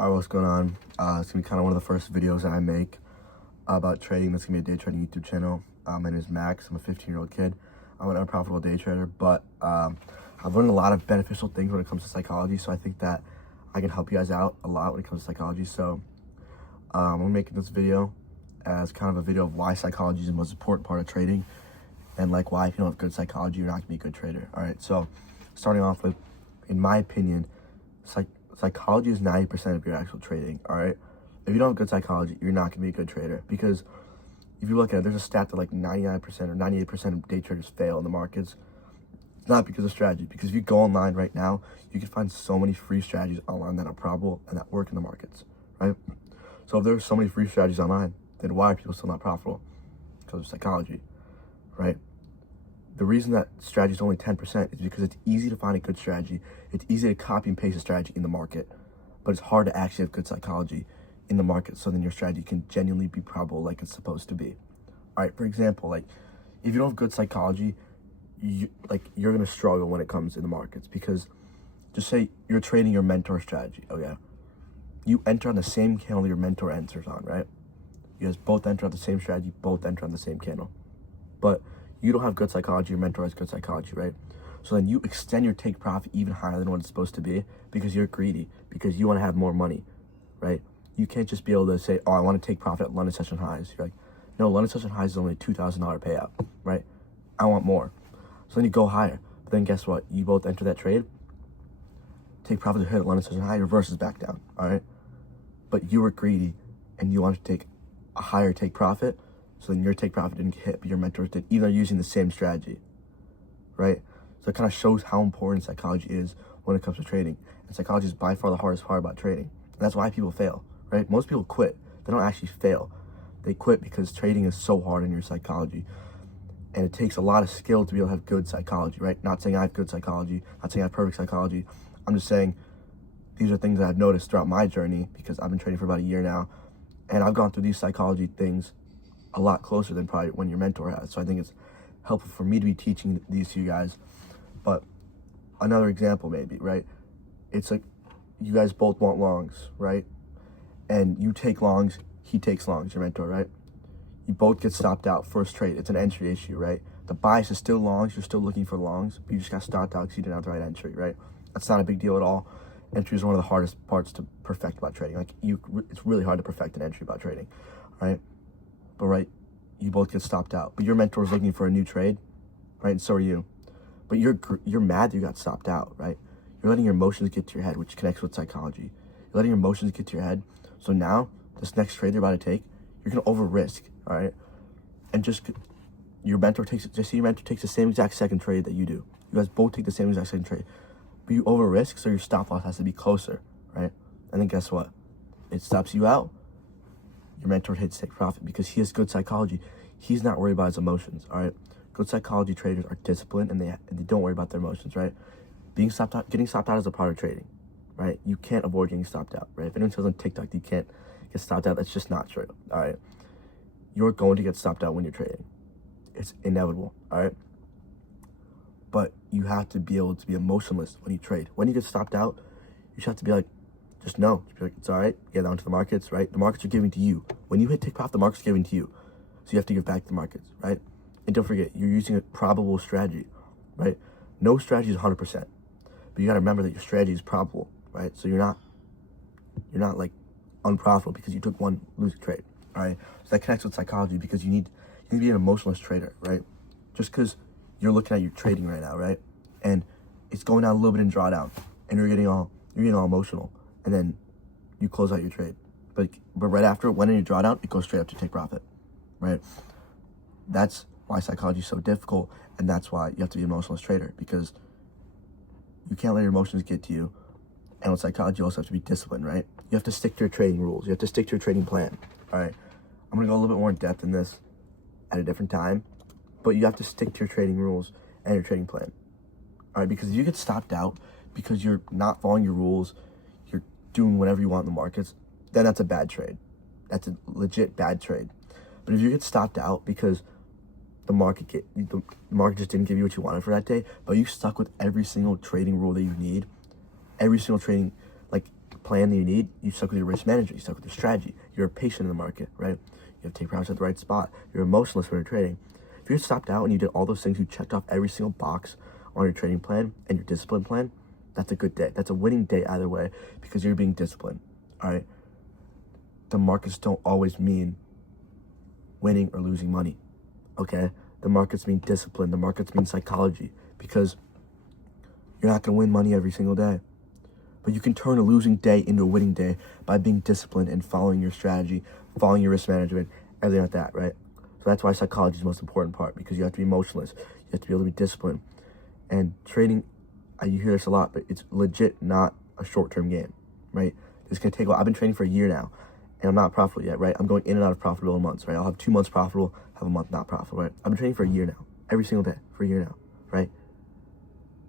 Alright, what's going on? It's gonna be kind of one of the first videos that I make about trading. That's gonna be a day trading YouTube channel. My name is Max. I'm a 15-year-old kid. I'm an unprofitable day trader, but I've learned a lot of beneficial things when it comes to psychology. So I think that I can help you guys out a lot when it comes to psychology. So I'm making this video as kind of a video of why psychology is the most important part of trading, and like why if you don't have good psychology, you're not gonna be a good trader. All right. So starting off with, in my opinion, psychology is 90% of your actual trading, all right? If you don't have good psychology, you're not gonna be a good trader, because if you look at it, there's a stat that like 99% or 98% of day traders fail in the markets. It's not because of strategy, because if you go online right now, you can find so many free strategies online that are profitable and that work in the markets, right? So if there's so many free strategies online, then why are people still not profitable? Because of psychology, right? The reason that strategy is only 10% is because it's easy to find a good strategy. It's easy to copy and paste a strategy in the market, but it's hard to actually have good psychology in the market, so then your strategy can genuinely be profitable like it's supposed to be. All right, for example, like if you don't have good psychology, you're gonna struggle when it comes in the markets, because just say you're trading your mentor strategy, okay? You enter on the same candle your mentor enters on, right? You guys both enter on the same strategy, both enter on the same candle, but you don't have good psychology, your mentor has good psychology, right? So then you extend your take profit even higher than what it's supposed to be, because you're greedy, because you want to have more money, right? You can't just be able to say, oh, I want to take profit at London session highs. You're like, no, London session highs is only a $2,000 payout, right? I want more. So then you go higher. But then guess what? You both enter that trade, take profit to hit at London session high, reverses back down, all right? But you were greedy and you wanted to take a higher take profit, so then your take profit didn't get hit, but your mentors did, even though using the same strategy, right? So it kind of shows how important psychology is when it comes to trading. And psychology is by far the hardest part about trading. And that's why people fail, right? Most people quit. They don't actually fail. They quit because trading is so hard in your psychology. And it takes a lot of skill to be able to have good psychology, right? Not saying I have good psychology, not saying I have perfect psychology. I'm just saying these are things that I've noticed throughout my journey, because I've been trading for about a year now. And I've gone through these psychology things a lot closer than probably when your mentor has. So I think it's helpful for me to be teaching these to you guys. But another example maybe, right? It's like you guys both want longs, right? And you take longs, he takes longs, your mentor, right? You both get stopped out first trade. It's an entry issue, right? The bias is still longs, you're still looking for longs, but you just got stopped out because you didn't have the right entry, right? That's not a big deal at all. Entry is one of the hardest parts to perfect about trading. Like it's really hard to perfect an entry about trading, right? But right, you both get stopped out, but your mentor is looking for a new trade, right? And so are you. But you're mad that you got stopped out, right? You're letting your emotions get to your head, which connects with psychology. You're letting your emotions get to your head. So now, this next trade you're about to take, you're gonna over risk, all right? And just say your mentor takes the same exact second trade that you do. You guys both take the same exact second trade, but you over risk, so your stop loss has to be closer, right? And then guess what? It stops you out. Your mentor hits take profit because he has good psychology. He's not worried about his emotions, all right? Good psychology traders are disciplined, and they don't worry about their emotions, right? Getting stopped out is a part of trading, right? You can't avoid getting stopped out, right? If anyone says on TikTok you can't get stopped out, that's just not true, all right? You're going to get stopped out when you're trading. It's inevitable, all right? But you have to be able to be emotionless when you trade. When you get stopped out, you just have to be like, just know. Just be like, it's all right. Get down to the markets, right? The markets are giving to you. When you hit take profit, the market's giving to you. So you have to give back to the markets, right? And don't forget, you're using a probable strategy, right? No strategy is 100%. But you got to remember that your strategy is probable, right? So you're not like unprofitable because you took one losing trade, all right? So that connects with psychology, because you need to be an emotionless trader, right? Just because you're looking at your trading right now, right? And it's going down a little bit in drawdown, and you're getting all emotional, and then you close out your trade. But right after, when you draw down, it goes straight up to take profit, right? That's why psychology is so difficult, and that's why you have to be an emotionless trader, because you can't let your emotions get to you. And with psychology, you also have to be disciplined, right? You have to stick to your trading rules. You have to stick to your trading plan, all right? I'm going to go a little bit more in depth in this at a different time, but you have to stick to your trading rules and your trading plan, all right? Because if you get stopped out because you're not following your rules, you're doing whatever you want in the markets, then that's a bad trade. That's a legit bad trade. But if you get stopped out because the market just didn't give you what you wanted for that day, but you stuck with every single trading rule that you need, every single trading plan that you need, you stuck with your risk management, you stuck with your strategy, you're patient in the market, right? You have to take profits at the right spot, you're emotionless when you're trading. If you're stopped out and you did all those things, you checked off every single box on your trading plan and your discipline plan, that's a good day. That's a winning day either way, because you're being disciplined, all right? The markets don't always mean winning or losing money, okay? The markets mean discipline. The markets mean psychology, because you're not going to win money every single day. But you can turn a losing day into a winning day by being disciplined and following your strategy, following your risk management, everything like that, right? So that's why psychology is the most important part, because you have to be emotionless. You have to be able to be disciplined. And trading, you hear this a lot, but it's legit not a short-term game, right? It's going to take a while. I've been trading for a year now, and I'm not profitable yet, right? I'm going in and out of profitable in months, right? I'll have 2 months profitable, have a month not profitable, right? I've been trading for a year now, every single day for a year now, right?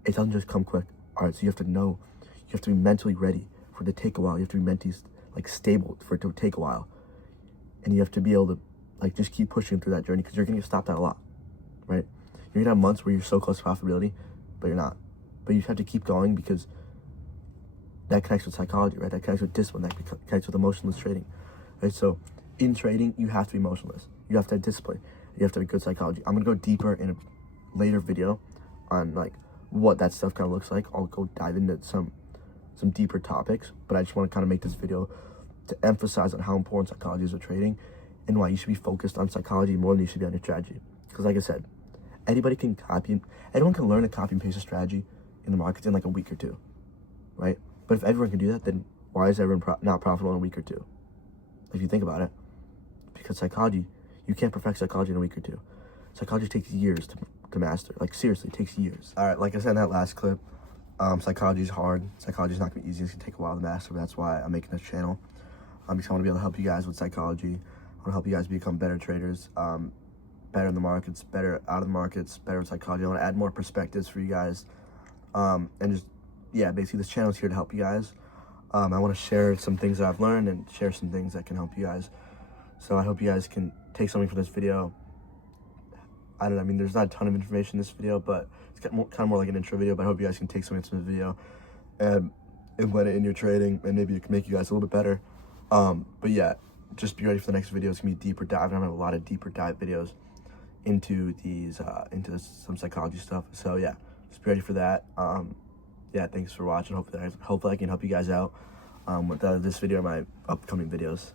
It doesn't just come quick, all right? So you have to know, you have to be mentally ready for it to take a while. You have to be mentally stable for it to take a while. And you have to be able to just keep pushing through that journey, because you're going to get stopped out a lot, right? You're going to have months where you're so close to profitability, but you're not. But you have to keep going, because that connects with psychology, right? That connects with discipline, that connects with emotionless trading, right? So in trading, you have to be emotionless. You have to have discipline. You have to have good psychology. I'm going to go deeper in a later video on what that stuff kind of looks like. I'll go dive into some deeper topics, but I just want to kind of make this video to emphasize on how important psychology is with trading, and why you should be focused on psychology more than you should be on your strategy. Because like I said, anyone can learn to copy and paste a strategy in the markets in a week or two, right? But if everyone can do that, then why is everyone not profitable in a week or two? If you think about it, because psychology, you can't perfect psychology in a week or two. Psychology takes years to master. Seriously, it takes years. All right, like I said in that last clip, psychology is hard. Psychology is not going to be easy. It's going to take a while to master. But that's why I'm making this channel. Because I want to be able to help you guys with psychology. I want to help you guys become better traders, better in the markets, better out of the markets, better in psychology. I want to add more perspectives for you guys. And just, yeah, basically this channel is here to help you guys. I want to share some things that I've learned and share some things that can help you guys. So I hope you guys can take something from this video. There's not a ton of information in this video, but it's kind of more like an intro video, but I hope you guys can take something from this video and implement it in your trading, and maybe it can make you guys a little bit better. But yeah, just be ready for the next video. It's going to be a deeper dive, and I'm going to have a lot of deeper dive videos into some psychology stuff. So yeah, just be ready for that. Yeah, thanks for watching. Hopefully I can help you guys out with this video or my upcoming videos.